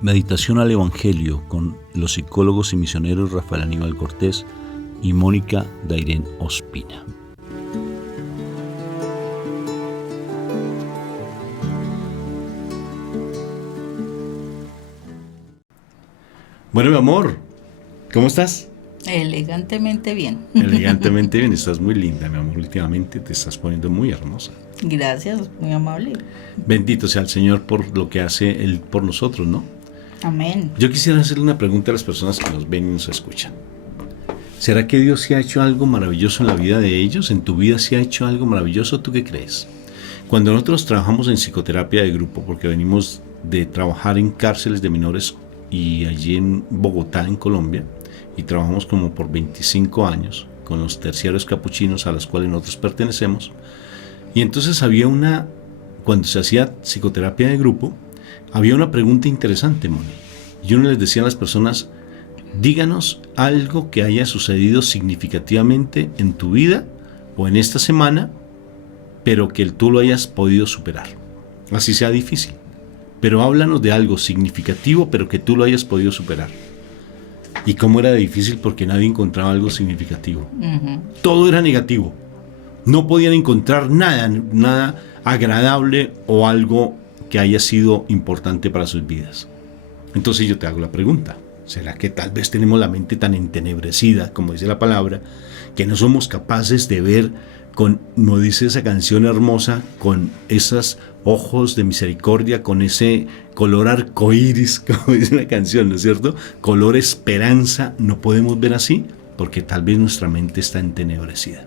Meditación al Evangelio con los psicólogos y misioneros Rafael Aníbal Cortés y Mónica Dairén Ospina. Bueno, mi amor, ¿cómo estás? Elegantemente bien. Elegantemente bien, estás muy linda, mi amor. Últimamente te estás poniendo muy hermosa. Gracias, muy amable. Bendito sea el Señor por lo que hace Él por nosotros, ¿no? Amén. Yo quisiera hacerle una pregunta a las personas que nos ven y nos escuchan. ¿Será que Dios sí ha hecho algo maravilloso en la vida de ellos? ¿En tu vida sí ha hecho algo maravilloso? ¿Tú qué crees? Cuando nosotros trabajamos en psicoterapia de grupo, porque venimos de trabajar en cárceles de menores y allí en Bogotá, en Colombia, y trabajamos como por 25 años con los terciarios capuchinos a los cuales nosotros pertenecemos, y entonces cuando se hacía psicoterapia de grupo, había una pregunta interesante, Moni. Yo no les decía a las personas, díganos algo que haya sucedido significativamente en tu vida o en esta semana, pero que tú lo hayas podido superar. Así sea difícil. Pero háblanos de algo significativo, pero que tú lo hayas podido superar. ¿Y cómo era difícil? Porque nadie encontraba algo significativo. Todo era negativo. No podían encontrar nada agradable o algo que haya sido importante para sus vidas. Entonces yo te hago la pregunta, ¿será que tal vez tenemos la mente tan entenebrecida, como dice la palabra, que no somos capaces de ver como dice esa canción hermosa, con esos ojos de misericordia, con ese color arcoíris, como dice la canción, ¿no es cierto? Color esperanza, no podemos ver así, porque tal vez nuestra mente está entenebrecida,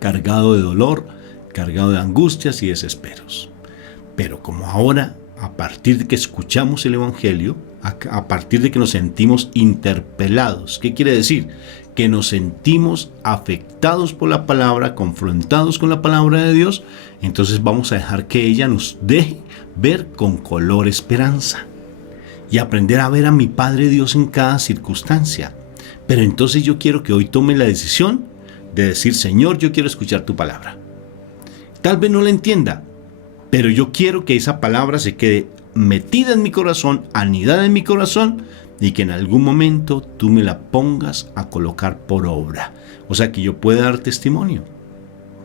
cargado de dolor, cargado de angustias y desesperos. Pero como ahora, a partir de que escuchamos el Evangelio, a partir de que nos sentimos interpelados, ¿qué quiere decir? Que nos sentimos afectados por la palabra, confrontados con la palabra de Dios, entonces vamos a dejar que ella nos deje ver con color esperanza y aprender a ver a mi Padre Dios en cada circunstancia. Pero entonces yo quiero que hoy tome la decisión de decir, Señor, yo quiero escuchar tu palabra. Tal vez no la entienda, pero yo quiero que esa palabra se quede metida en mi corazón, anidada en mi corazón, y que en algún momento tú me la pongas a colocar por obra. O sea, que yo pueda dar testimonio.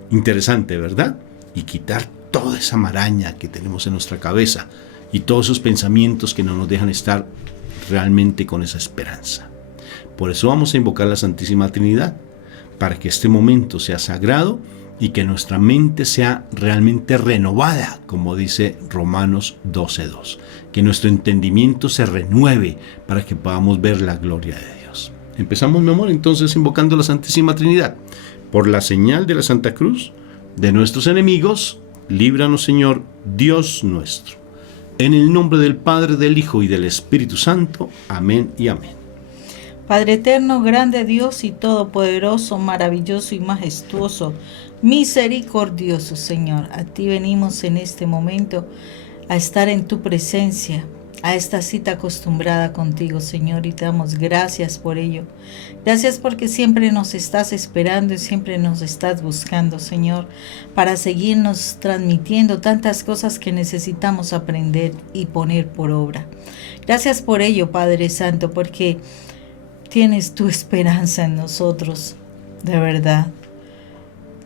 Interesante, ¿verdad? Y quitar toda esa maraña que tenemos en nuestra cabeza y todos esos pensamientos que no nos dejan estar realmente con esa esperanza. Por eso vamos a invocar la Santísima Trinidad, para que este momento sea sagrado y que nuestra mente sea realmente renovada, como dice Romanos 12:2. Que nuestro entendimiento se renueve para que podamos ver la gloria de Dios. Empezamos, mi amor, entonces invocando la Santísima Trinidad. Por la señal de la Santa Cruz, de nuestros enemigos, líbranos, Señor, Dios nuestro. En el nombre del Padre, del Hijo y del Espíritu Santo. Amén y amén. Padre eterno, grande Dios y todopoderoso, maravilloso y majestuoso, misericordioso Señor, a ti venimos en este momento a estar en tu presencia, a esta cita acostumbrada contigo, Señor, y te damos gracias por ello. Gracias porque siempre nos estás esperando y siempre nos estás buscando, Señor, para seguirnos transmitiendo tantas cosas que necesitamos aprender y poner por obra. Gracias por ello, Padre Santo, porque tienes tu esperanza en nosotros, de verdad.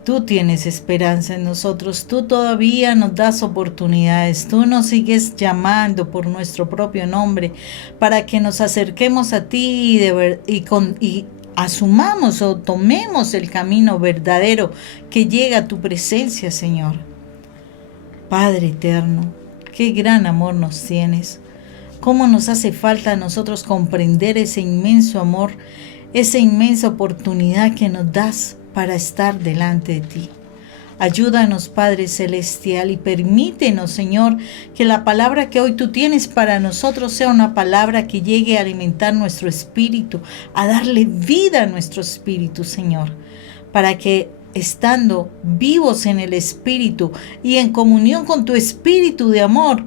Tú tienes esperanza en nosotros, tú todavía nos das oportunidades, tú nos sigues llamando por nuestro propio nombre para que nos acerquemos a ti y asumamos o tomemos el camino verdadero que llega a tu presencia, Señor. Padre eterno, qué gran amor nos tienes. Cómo nos hace falta a nosotros comprender ese inmenso amor, esa inmensa oportunidad que nos das para estar delante de ti. Ayúdanos, Padre Celestial, y permítenos, Señor, que la palabra que hoy tú tienes para nosotros sea una palabra que llegue a alimentar nuestro espíritu, a darle vida a nuestro espíritu, Señor, para que estando vivos en el espíritu y en comunión con tu espíritu de amor,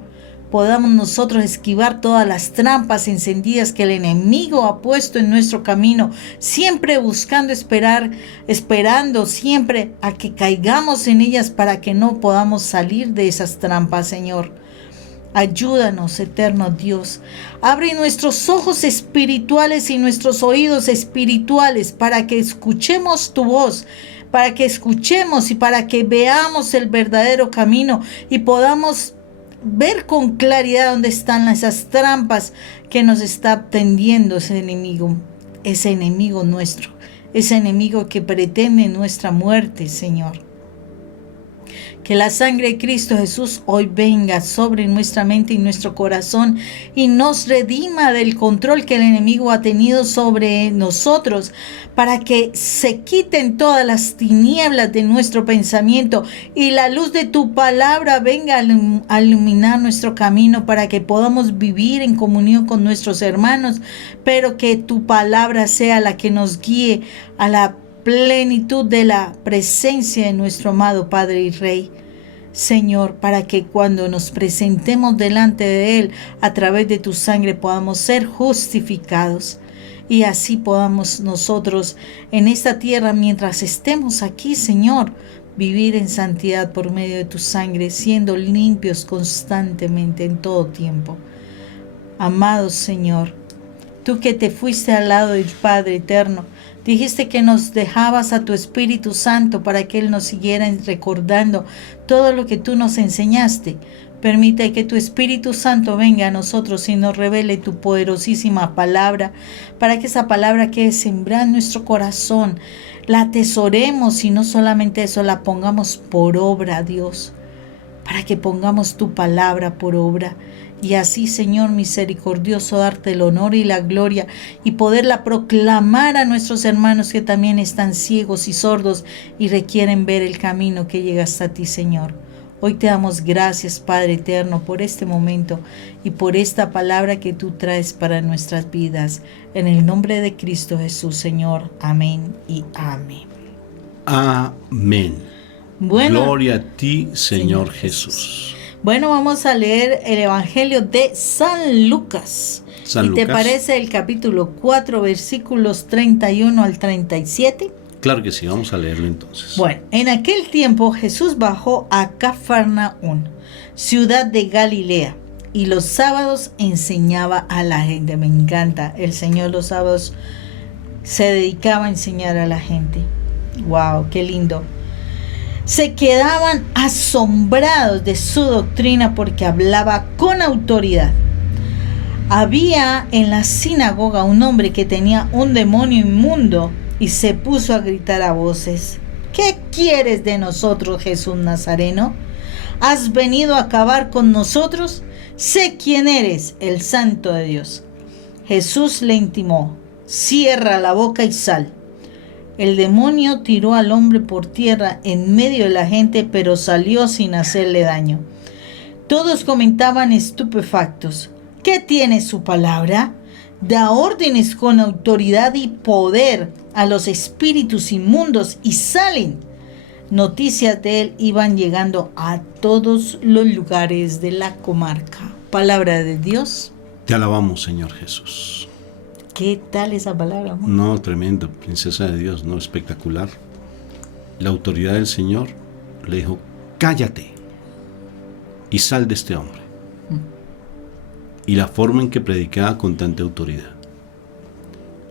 podamos nosotros esquivar todas las trampas encendidas que el enemigo ha puesto en nuestro camino, siempre buscando esperando siempre a que caigamos en ellas para que no podamos salir de esas trampas, Señor. Ayúdanos, eterno Dios. Abre nuestros ojos espirituales y nuestros oídos espirituales para que escuchemos tu voz, para que escuchemos y para que veamos el verdadero camino y podamos ver con claridad dónde están esas trampas que nos está tendiendo ese enemigo nuestro, ese enemigo que pretende nuestra muerte, Señor. Que la sangre de Cristo Jesús hoy venga sobre nuestra mente y nuestro corazón y nos redima del control que el enemigo ha tenido sobre nosotros, para que se quiten todas las tinieblas de nuestro pensamiento y la luz de tu palabra venga a iluminar nuestro camino, para que podamos vivir en comunión con nuestros hermanos, pero que tu palabra sea la que nos guíe a la plenitud de la presencia de nuestro amado Padre y Rey. Señor, para que cuando nos presentemos delante de Él a través de tu sangre podamos ser justificados y así podamos nosotros en esta tierra, mientras estemos aquí, Señor, vivir en santidad por medio de tu sangre, siendo limpios constantemente en todo tiempo. Amado Señor, tú que te fuiste al lado del Padre eterno, dijiste que nos dejabas a tu Espíritu Santo para que Él nos siguiera recordando todo lo que tú nos enseñaste. Permite que tu Espíritu Santo venga a nosotros y nos revele tu poderosísima palabra, para que esa palabra quede sembrada en nuestro corazón, la atesoremos y no solamente eso, la pongamos por obra, Dios, para que pongamos tu palabra por obra. Y así, Señor misericordioso, darte el honor y la gloria y poderla proclamar a nuestros hermanos que también están ciegos y sordos y requieren ver el camino que llega hasta ti, Señor. Hoy te damos gracias, Padre eterno, por este momento y por esta palabra que tú traes para nuestras vidas. En el nombre de Cristo Jesús, Señor. Amén y amén. Amén. Bueno, gloria a ti, Señor Jesús. Bueno, vamos a leer el Evangelio de San Lucas. ¿Y te parece el capítulo 4, versículos 31 al 37? Claro que sí, vamos a leerlo entonces. Bueno, en aquel tiempo Jesús bajó a Cafarnaún, ciudad de Galilea, y los sábados enseñaba a la gente. Me encanta, el Señor los sábados se dedicaba a enseñar a la gente. ¡Wow! ¡Qué lindo! Se quedaban asombrados de su doctrina porque hablaba con autoridad. Había en la sinagoga un hombre que tenía un demonio inmundo y se puso a gritar a voces: ¿Qué quieres de nosotros, Jesús Nazareno? ¿Has venido a acabar con nosotros? Sé quién eres, el Santo de Dios. Jesús le intimó: cierra la boca y sal. El demonio tiró al hombre por tierra en medio de la gente, pero salió sin hacerle daño. Todos comentaban estupefactos: ¿qué tiene su palabra? Da órdenes con autoridad y poder a los espíritus inmundos y salen. Noticias de él iban llegando a todos los lugares de la comarca. Palabra de Dios. Te alabamos, Señor Jesús. ¿Qué tal esa palabra, amor? No, tremendo, princesa de Dios, no, espectacular. La autoridad del Señor le dijo: cállate y sal de este hombre. Y la forma en que predicaba con tanta autoridad.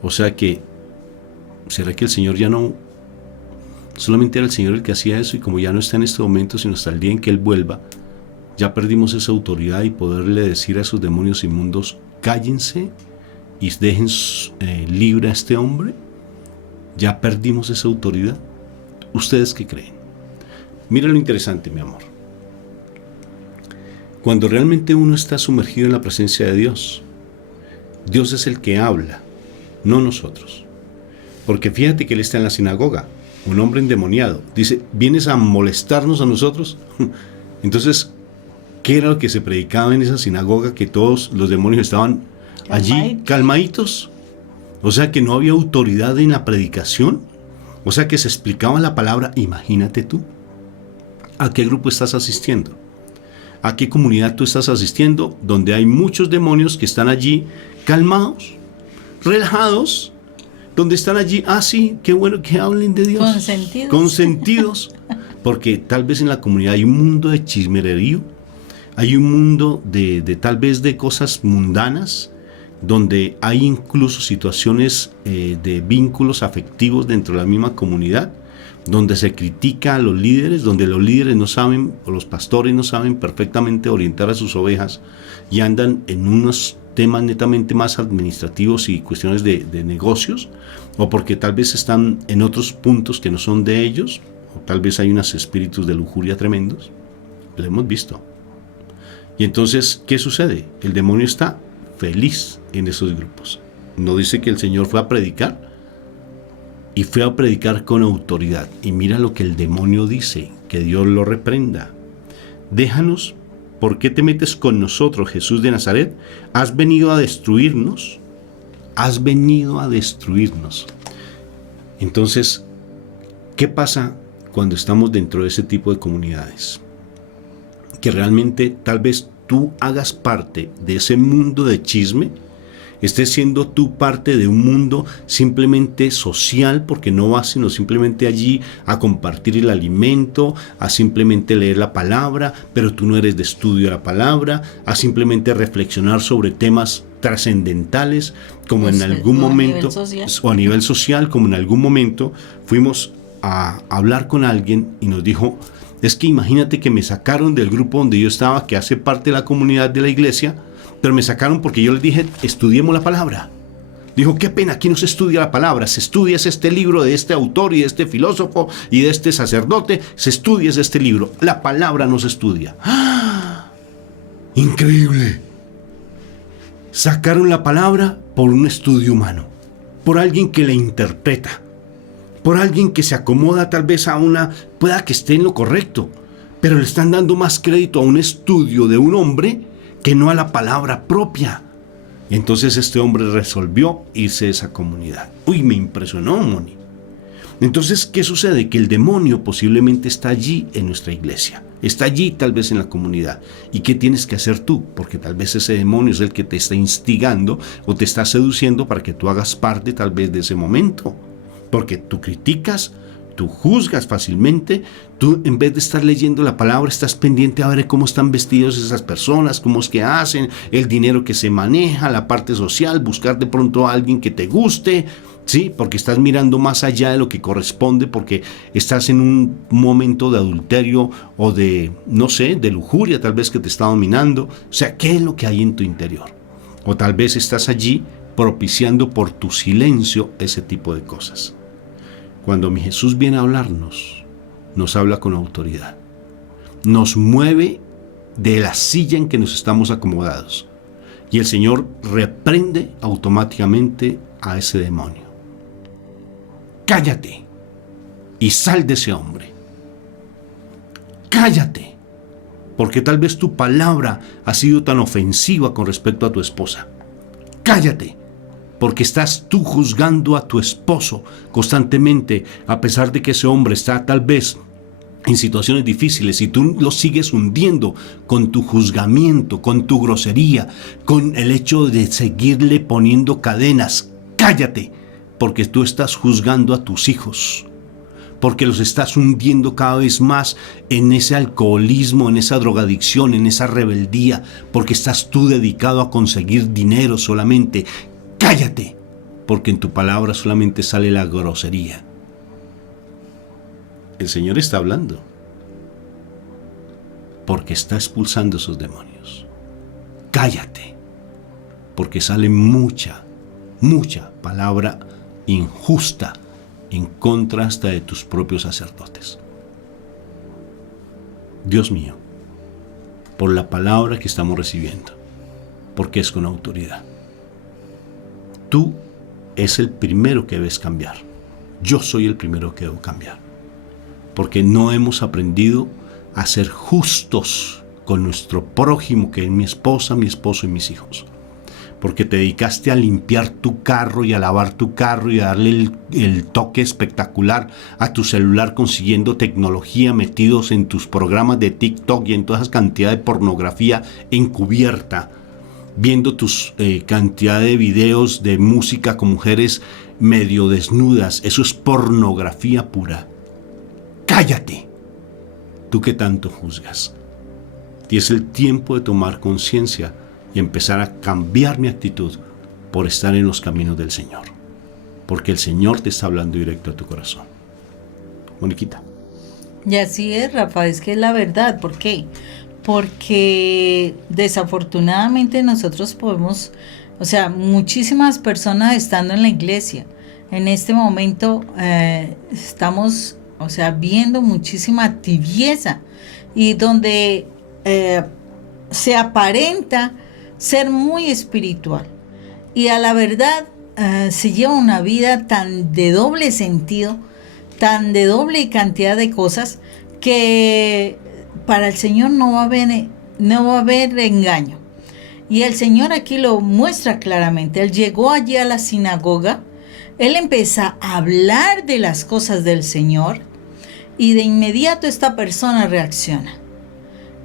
O sea que, ¿será que el Señor ya no, solamente era el Señor el que hacía eso, y como ya no está en este momento, sino hasta el día en que Él vuelva, ya perdimos esa autoridad y poderle decir a esos demonios inmundos: cállense y dejen libre a este hombre? ¿Ya perdimos esa autoridad? ¿Ustedes qué creen? Mira lo interesante, mi amor. Cuando realmente uno está sumergido en la presencia de Dios, Dios es el que habla, no nosotros. Porque fíjate que Él está en la sinagoga, un hombre endemoniado. Dice: ¿vienes a molestarnos a nosotros? Entonces, ¿qué era lo que se predicaba en esa sinagoga? Que todos los demonios estaban allí calmaditos. O sea que no había autoridad en la predicación. O sea que se explicaba la palabra. Imagínate tú. ¿A qué grupo estás asistiendo? ¿A qué comunidad tú estás asistiendo? Donde hay muchos demonios que están allí calmados, relajados. Donde están allí, sí, qué bueno que hablen de Dios. Consentidos. Consentidos. Porque tal vez en la comunidad hay un mundo de chismererío. Hay un mundo de tal vez de cosas mundanas, donde hay incluso situaciones de vínculos afectivos dentro de la misma comunidad, donde se critica a los líderes, donde los líderes no saben, o los pastores no saben perfectamente orientar a sus ovejas y andan en unos temas netamente más administrativos y cuestiones de negocios, o porque tal vez están en otros puntos que no son de ellos, o tal vez hay unos espíritus de lujuria tremendos. Lo hemos visto. Y entonces, ¿qué sucede? El demonio está feliz en esos grupos. No dice que el Señor fue a predicar, y fue a predicar con autoridad. Y mira lo que el demonio dice, que Dios lo reprenda. Déjanos, ¿por qué te metes con nosotros, Jesús de Nazaret? ¿Has venido a destruirnos? ¿Has venido a destruirnos? Entonces, ¿qué pasa cuando estamos dentro de ese tipo de comunidades? Que realmente tal vez tú hagas parte de ese mundo de chisme, estés siendo tú parte de un mundo simplemente social, porque no vas sino simplemente allí a compartir el alimento, a simplemente leer la palabra, pero tú no eres de estudio de la palabra, a simplemente reflexionar sobre temas trascendentales, como en algún momento, o a nivel social, como en algún momento fuimos a hablar con alguien y nos dijo: es que imagínate que me sacaron del grupo donde yo estaba, que hace parte de la comunidad de la iglesia, pero me sacaron porque yo les dije, estudiemos la palabra. Dijo, qué pena, aquí no se estudia la palabra, se estudia este libro de este autor y de este filósofo y de este sacerdote, se estudia este libro, la palabra no se estudia. ¡Ah! Increíble. Sacaron la palabra por un estudio humano, por alguien que la interpreta, por alguien que se acomoda tal vez a una, pueda que esté en lo correcto, pero le están dando más crédito a un estudio de un hombre que no a la palabra propia. Entonces este hombre resolvió irse de esa comunidad. Uy, me impresionó, Moni. Entonces, ¿qué sucede? Que el demonio posiblemente está allí en nuestra iglesia, está allí tal vez en la comunidad. ¿Y qué tienes que hacer tú? Porque tal vez ese demonio es el que te está instigando o te está seduciendo para que tú hagas parte tal vez de ese momento. Porque tú criticas, tú juzgas fácilmente, tú en vez de estar leyendo la palabra estás pendiente a ver cómo están vestidos esas personas, cómo es que hacen, el dinero que se maneja, la parte social, buscar de pronto a alguien que te guste, ¿sí? Porque estás mirando más allá de lo que corresponde, porque estás en un momento de adulterio o de, no sé, de lujuria tal vez que te está dominando. O sea, ¿qué es lo que hay en tu interior? O tal vez estás allí propiciando por tu silencio ese tipo de cosas. Cuando mi Jesús viene a hablarnos, nos habla con autoridad. Nos mueve de la silla en que nos estamos acomodados. Y el Señor reprende automáticamente a ese demonio. Cállate y sal de ese hombre. Cállate, porque tal vez tu palabra ha sido tan ofensiva con respecto a tu esposa. Cállate, porque estás tú juzgando a tu esposo constantemente, a pesar de que ese hombre está tal vez en situaciones difíciles y tú lo sigues hundiendo con tu juzgamiento, con tu grosería, con el hecho de seguirle poniendo cadenas. Cállate, porque tú estás juzgando a tus hijos, porque los estás hundiendo cada vez más en ese alcoholismo, en esa drogadicción, en esa rebeldía, porque estás tú dedicado a conseguir dinero solamente. Cállate, porque en tu palabra solamente sale la grosería. El Señor está hablando, porque está expulsando esos demonios. Cállate, porque sale mucha palabra injusta en contra hasta de tus propios sacerdotes. Dios mío, por la palabra que estamos recibiendo, porque es con autoridad. Tú es el primero que debes cambiar. Yo soy el primero que debo cambiar. Porque no hemos aprendido a ser justos con nuestro prójimo, que es mi esposa, mi esposo y mis hijos. Porque te dedicaste a limpiar tu carro y a lavar tu carro y a darle el toque espectacular a tu celular consiguiendo tecnología, metidos en tus programas de TikTok y en toda esa cantidad de pornografía encubierta, viendo tus cantidad de videos de música con mujeres medio desnudas. Eso es pornografía pura. Cállate, tú que tanto juzgas. Y es el tiempo de tomar conciencia y empezar a cambiar mi actitud por estar en los caminos del Señor. Porque el Señor te está hablando directo a tu corazón. Moniquita. Y así es, Rafa, es que es la verdad. ¿Por qué? Porque desafortunadamente nosotros podemos, o sea, muchísimas personas estando en la iglesia, en este momento estamos, o sea, viendo muchísima tibieza y donde se aparenta ser muy espiritual y a la verdad se lleva una vida tan de doble sentido, tan de doble cantidad de cosas que para el Señor no va a haber engaño. Y el Señor aquí lo muestra claramente. Él llegó allí a la sinagoga, él empieza a hablar de las cosas del Señor y de inmediato esta persona reacciona.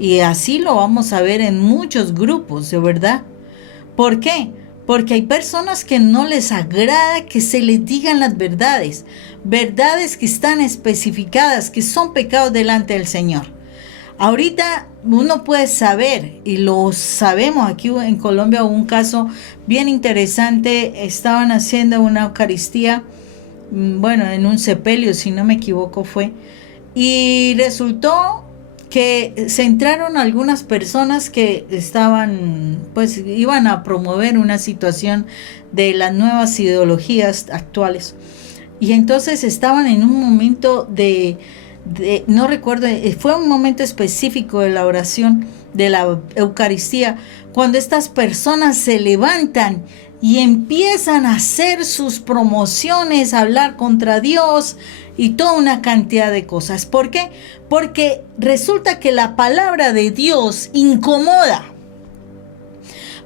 Y así lo vamos a ver en muchos grupos, de verdad. ¿Por qué? Porque hay personas que no les agrada que se les digan las verdades, verdades que están especificadas, que son pecados delante del Señor. Ahorita uno puede saber, y lo sabemos, aquí en Colombia hubo un caso bien interesante, estaban haciendo una Eucaristía, bueno, en un sepelio, si no me equivoco fue, y resultó que se entraron algunas personas que estaban, pues iban a promover una situación de las nuevas ideologías actuales. Y entonces estaban en un momento no recuerdo, fue un momento específico de la oración, de la Eucaristía, cuando estas personas se levantan y empiezan a hacer sus promociones, a hablar contra Dios y toda una cantidad de cosas. ¿Por qué? Porque resulta que la palabra de Dios incomoda.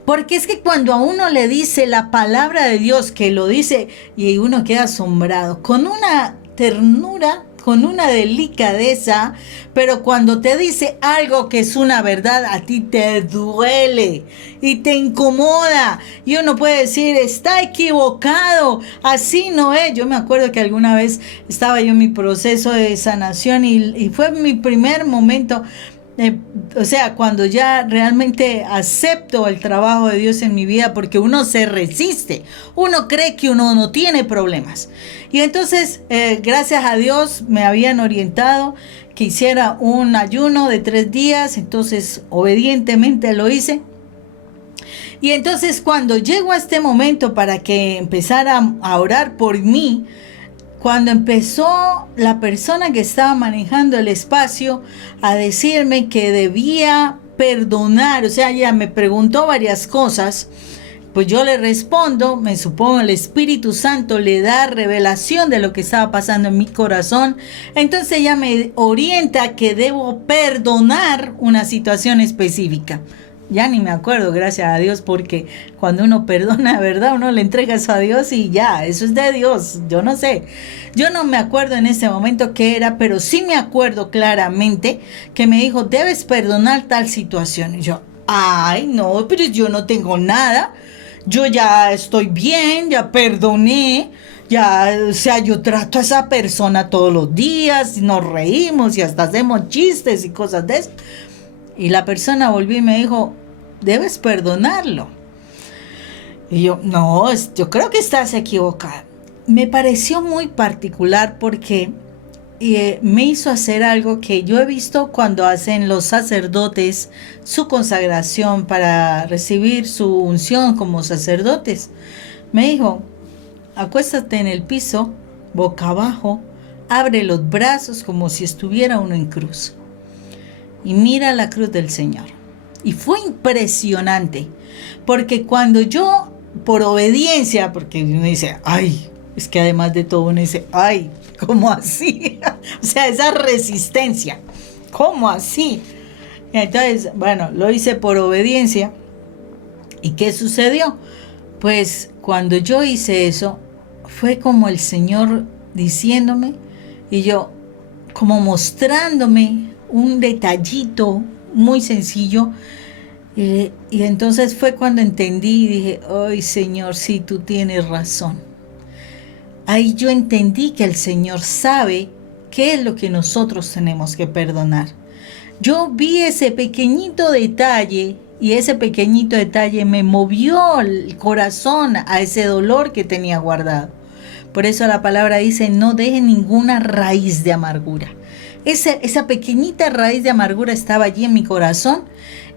Porque es que cuando a uno le dice la palabra de Dios, que lo dice y uno queda asombrado, con una ternura, con una delicadeza, pero cuando te dice algo que es una verdad, a ti te duele y te incomoda. Y uno puede decir, está equivocado, así no es. Yo me acuerdo que alguna vez estaba yo en mi proceso de sanación y fue mi primer momento. O sea, cuando ya realmente acepto el trabajo de Dios en mi vida, porque uno se resiste, uno cree que uno no tiene problemas. Y entonces, gracias a Dios, me habían orientado que hiciera un ayuno de 3 días, entonces obedientemente lo hice. Y entonces cuando llego a este momento para que empezara a orar por mí, cuando empezó la persona que estaba manejando el espacio a decirme que debía perdonar, o sea, ella me preguntó varias cosas, pues yo le respondo, me supongo el Espíritu Santo le da revelación de lo que estaba pasando en mi corazón, entonces ella me orienta que debo perdonar una situación específica. Ya ni me acuerdo, gracias a Dios, porque cuando uno perdona, ¿verdad? Uno le entrega eso a Dios y ya, eso es de Dios. Yo no sé. Yo no me acuerdo en ese momento qué era, pero sí me acuerdo claramente que me dijo, debes perdonar tal situación. Y yo, ay, no, pero yo no tengo nada. Yo ya estoy bien, ya perdoné. Ya, o sea, yo trato a esa persona todos los días, nos reímos y hasta hacemos chistes y cosas de eso. Y la persona volvió y me dijo, debes perdonarlo. Y yo, no, yo creo que estás equivocada. Me pareció muy particular porque me hizo hacer algo que yo he visto cuando hacen los sacerdotes su consagración para recibir su unción como sacerdotes. Me dijo, acuéstate en el piso, boca abajo, abre los brazos como si estuviera uno en cruz. Y mira la cruz del Señor. Y fue impresionante, porque cuando yo, por obediencia, porque uno dice, ay, es que además de todo uno dice, ay, ¿cómo así? O sea, esa resistencia, ¿cómo así? Y entonces, bueno, lo hice por obediencia. ¿Y qué sucedió? Pues cuando yo hice eso, fue como el Señor diciéndome, y yo, como mostrándome un detallito muy sencillo, y entonces fue cuando entendí y dije, ay Señor, sí, tú tienes razón. Ahí yo entendí que el Señor sabe qué es lo que nosotros tenemos que perdonar. Yo vi ese pequeñito detalle y ese pequeñito detalle me movió el corazón a ese dolor que tenía guardado. Por eso la palabra dice, no deje ninguna raíz de amargura. Esa pequeñita raíz de amargura estaba allí en mi corazón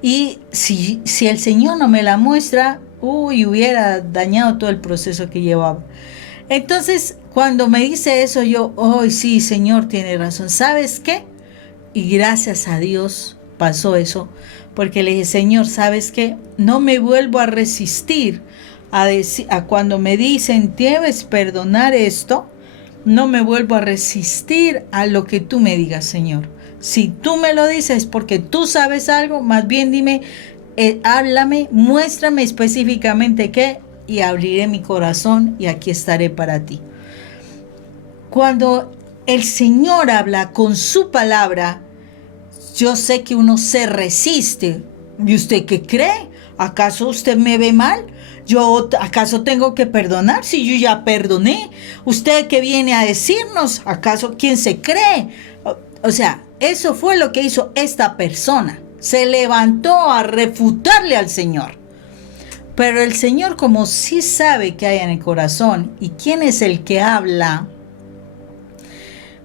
y si el Señor no me la muestra, hubiera dañado todo el proceso que llevaba. Entonces, cuando me dice eso, yo, sí, Señor, tiene razón. ¿Sabes qué? Y gracias a Dios pasó eso, porque le dije, Señor, ¿sabes qué? No me vuelvo a resistir a cuando me dicen, debes perdonar esto, no me vuelvo a resistir a lo que tú me digas, Señor. Si tú me lo dices porque tú sabes algo, más bien dime, háblame, muéstrame específicamente qué, y abriré mi corazón y aquí estaré para ti. Cuando el Señor habla con su palabra, yo sé que uno se resiste. ¿Y usted qué cree? ¿Acaso usted me ve mal? ¿Yo acaso tengo que perdonar si yo ya perdoné? ¿Usted qué viene a decirnos? ¿Acaso quién se cree? O sea, eso fue lo que hizo esta persona. Se levantó a refutarle al Señor. Pero el Señor, como sí sabe qué hay en el corazón y quién es el que habla,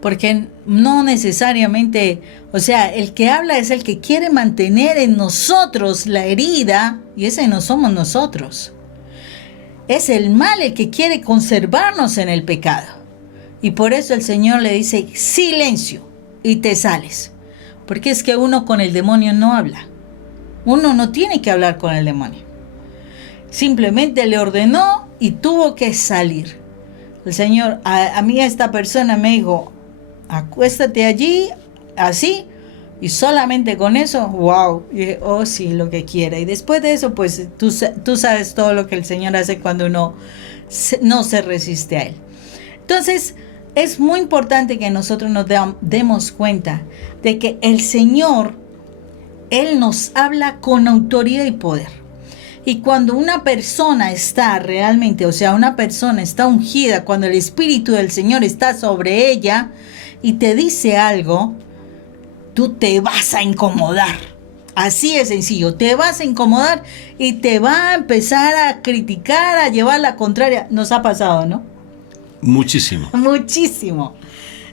porque no necesariamente, o sea, el que habla es el que quiere mantener en nosotros la herida, y ese no somos nosotros. Es el mal el que quiere conservarnos en el pecado. Y por eso el Señor le dice, silencio, y te sales. Porque es que uno con el demonio no habla. Uno no tiene que hablar con el demonio. Simplemente le ordenó y tuvo que salir. El Señor, a mí esta persona me dijo, acuéstate allí, así, y solamente con eso, wow, y dije, sí, lo que quiera. Y después de eso, pues tú sabes todo lo que el Señor hace cuando uno no se resiste a Él. Entonces, es muy importante que nosotros nos demos cuenta de que el Señor, Él nos habla con autoridad y poder. Y cuando una persona está realmente, o sea, una persona está ungida, cuando el Espíritu del Señor está sobre ella y te dice algo, tú te vas a incomodar. Así es sencillo, te vas a incomodar y te va a empezar a criticar, a llevar la contraria. Nos ha pasado, ¿no? Muchísimo. Muchísimo.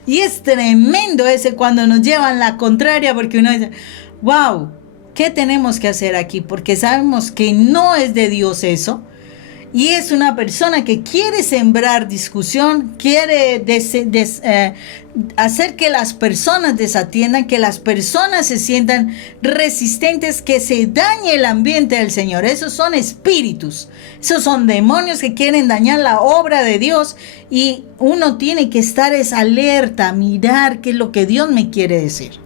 Y es tremendo ese cuando nos llevan la contraria, porque uno dice, wow, ¿qué tenemos que hacer aquí? Porque sabemos que no es de Dios eso. Y es una persona que quiere sembrar discusión, quiere hacer que las personas desatiendan, que las personas se sientan resistentes, que se dañe el ambiente del Señor. Esos son espíritus, esos son demonios que quieren dañar la obra de Dios, y uno tiene que estar alerta, mirar qué es lo que Dios me quiere decir.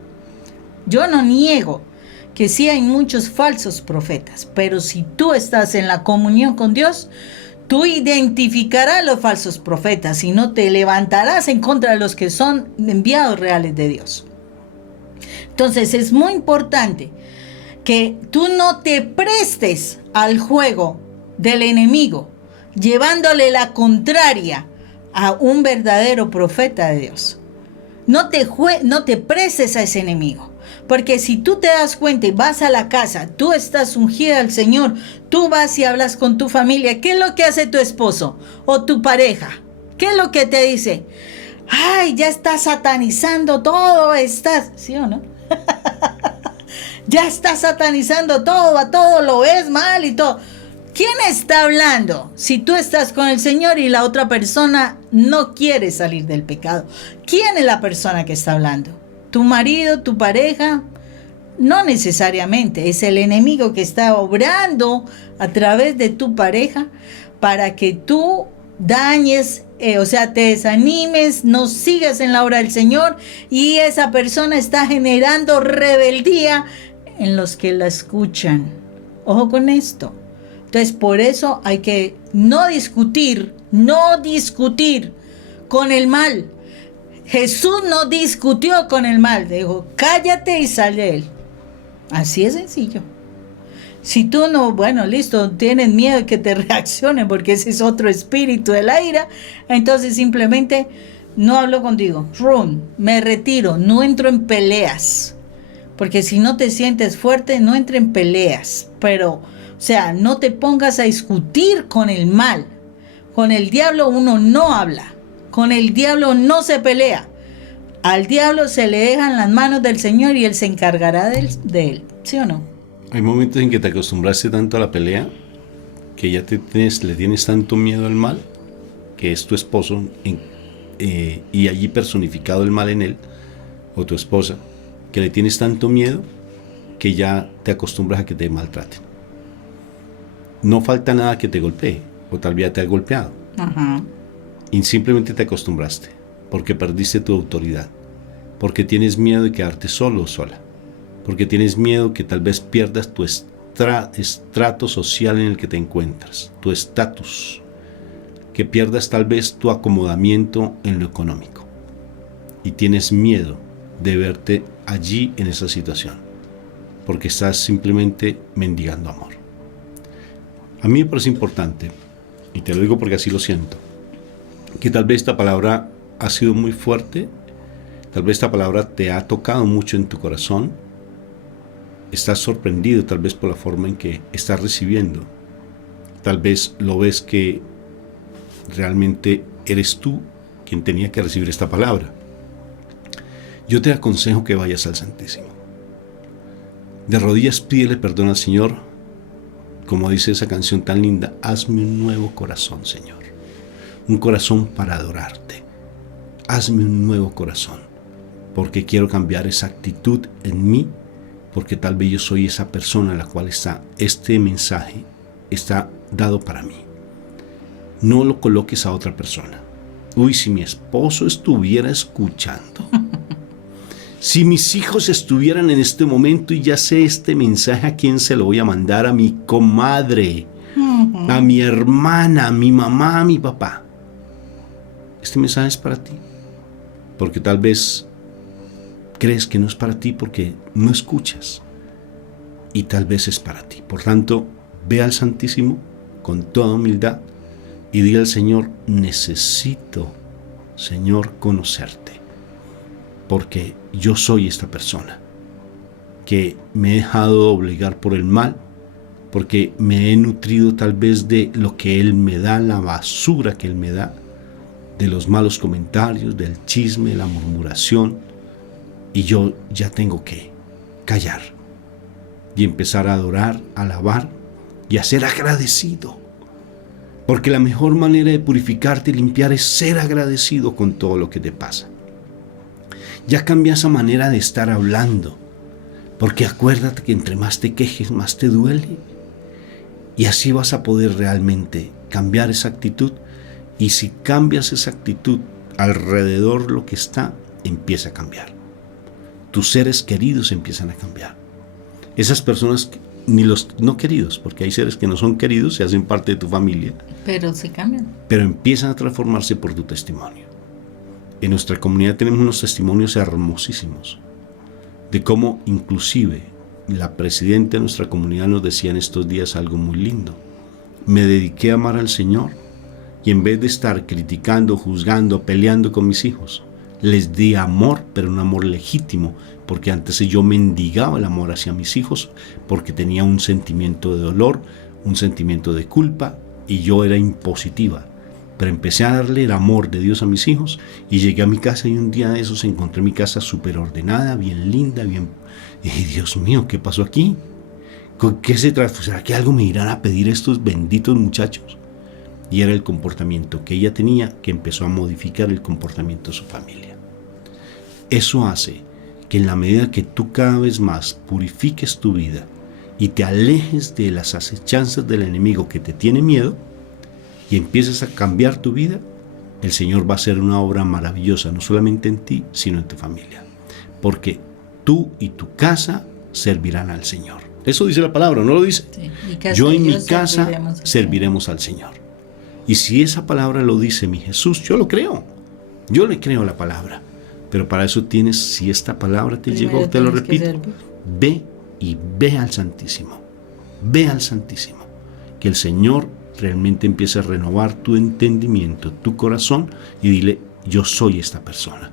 Yo no niego que sí hay muchos falsos profetas, pero si tú estás en la comunión con Dios, tú identificarás los falsos profetas y no te levantarás en contra de los que son enviados reales de Dios. Entonces es muy importante que tú no te prestes al juego del enemigo, llevándole la contraria a un verdadero profeta de Dios. No te prestes a ese enemigo. Porque si tú te das cuenta y vas a la casa, tú estás ungida al Señor, tú vas y hablas con tu familia, ¿qué es lo que hace tu esposo o tu pareja? ¿Qué es lo que te dice? Ay, ya estás satanizando todo, ¿sí o no? Ya estás satanizando todo, a todo lo ves mal y todo. ¿Quién está hablando? Si tú estás con el Señor y la otra persona no quiere salir del pecado, ¿quién es la persona que está hablando? ¿Tu marido, tu pareja? No necesariamente, es el enemigo que está obrando a través de tu pareja para que tú dañes, o sea, te desanimes, no sigas en la obra del Señor, y esa persona está generando rebeldía en los que la escuchan. Ojo con esto. Entonces, por eso hay que no discutir con el mal. Jesús no discutió con el mal, dijo, cállate y sal de él. Así es sencillo. Si tú no, bueno, listo, tienes miedo de que te reaccionen porque ese es otro espíritu de la ira, entonces simplemente no hablo contigo, me retiro, no entro en peleas. Porque si no te sientes fuerte, no entre en peleas. Pero, o sea, no te pongas a discutir con el mal. Con el diablo uno no habla. Con el diablo no se pelea. Al diablo se le dejan las manos del Señor y Él se encargará de él. ¿Sí o no? Hay momentos en que te acostumbraste tanto a la pelea que ya le tienes tanto miedo al mal, que es tu esposo, y allí personificado el mal en él, o tu esposa, que le tienes tanto miedo que ya te acostumbras a que te maltraten. No falta nada que te golpee, o tal vez te ha golpeado. Ajá. Y simplemente te acostumbraste, porque perdiste tu autoridad, porque tienes miedo de quedarte solo o sola, porque tienes miedo que tal vez pierdas tu estrato social en el que te encuentras, tu estatus, que pierdas tal vez tu acomodamiento en lo económico, y tienes miedo de verte allí en esa situación, porque estás simplemente mendigando amor. A mí me parece importante, y te lo digo porque así lo siento, que tal vez esta palabra ha sido muy fuerte, tal vez esta palabra te ha tocado mucho en tu corazón, estás sorprendido tal vez por la forma en que estás recibiendo, tal vez lo ves que realmente eres tú quien tenía que recibir esta palabra. Yo te aconsejo que vayas al Santísimo. De rodillas pídele perdón al Señor, como dice esa canción tan linda, hazme un nuevo corazón, Señor. Un corazón para adorarte. Hazme un nuevo corazón, porque quiero cambiar esa actitud en mí, porque tal vez yo soy esa persona a la cual este mensaje está dado para mí. No lo coloques a otra persona. Uy, si mi esposo estuviera escuchando, si mis hijos estuvieran en este momento, y ya sé este mensaje a quién se lo voy a mandar, a mi comadre, a mi hermana, a mi mamá, a mi papá. Este mensaje es para ti, porque tal vez crees que no es para ti porque no escuchas, y tal vez es para ti. Por tanto, ve al Santísimo con toda humildad y dile al Señor, necesito, Señor, conocerte, porque yo soy esta persona que me he dejado obligar por el mal, porque me he nutrido tal vez de lo que Él me da, la basura que Él me da, de los malos comentarios, del chisme, de la murmuración, y yo ya tengo que callar y empezar a adorar, a alabar y a ser agradecido, porque la mejor manera de purificarte y limpiar es ser agradecido con todo lo que te pasa. Ya cambia esa manera de estar hablando, porque acuérdate que entre más te quejes, más te duele, y así vas a poder realmente cambiar esa actitud. Y si cambias esa actitud, alrededor lo que está empieza a cambiar. Tus seres queridos empiezan a cambiar. Esas personas, ni los no queridos, porque hay seres que no son queridos, se hacen parte de tu familia, pero se cambian. Pero empiezan a transformarse por tu testimonio. En nuestra comunidad tenemos unos testimonios hermosísimos de cómo inclusive la presidenta de nuestra comunidad nos decía en estos días algo muy lindo. Me dediqué a amar al Señor, y en vez de estar criticando, juzgando, peleando con mis hijos, les di amor, pero un amor legítimo, porque antes yo mendigaba el amor hacia mis hijos, porque tenía un sentimiento de dolor, un sentimiento de culpa, y yo era impositiva. Pero empecé a darle el amor de Dios a mis hijos, y llegué a mi casa, y un día de esos encontré mi casa súper ordenada, bien linda, bien... Y Dios mío, ¿qué pasó aquí? ¿Qué se trata? ¿Será que algo me irán a pedir estos benditos muchachos? Y era el comportamiento que ella tenía, que empezó a modificar el comportamiento de su familia. Eso hace que en la medida que tú cada vez más purifiques tu vida y te alejes de las acechanzas del enemigo que te tiene miedo y empieces a cambiar tu vida, el Señor va a hacer una obra maravillosa, no solamente en ti, sino en tu familia. Porque tú y tu casa servirán al Señor. Eso dice la palabra, ¿no lo dice? Sí, yo y mi casa serviremos al Señor. Y si esa palabra lo dice mi Jesús, yo lo creo. Yo le creo a la palabra. Pero para eso tienes, si esta palabra te llegó, te lo repito, ve y ve al Santísimo. Ve al Santísimo. Que el Señor realmente empiece a renovar tu entendimiento, tu corazón, y dile, yo soy esta persona.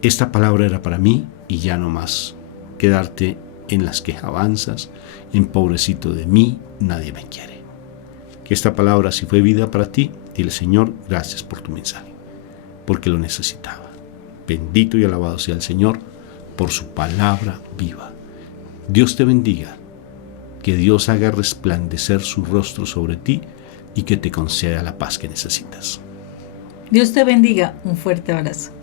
Esta palabra era para mí y ya no más. quedarte en las quejabanzas, en pobrecito de mí, nadie me quiere. Que esta palabra, si fue vida para ti, dile: Señor, gracias por tu mensaje, porque lo necesitaba. Bendito y alabado sea el Señor por su palabra viva. Dios te bendiga, que Dios haga resplandecer su rostro sobre ti y que te conceda la paz que necesitas. Dios te bendiga. Un fuerte abrazo.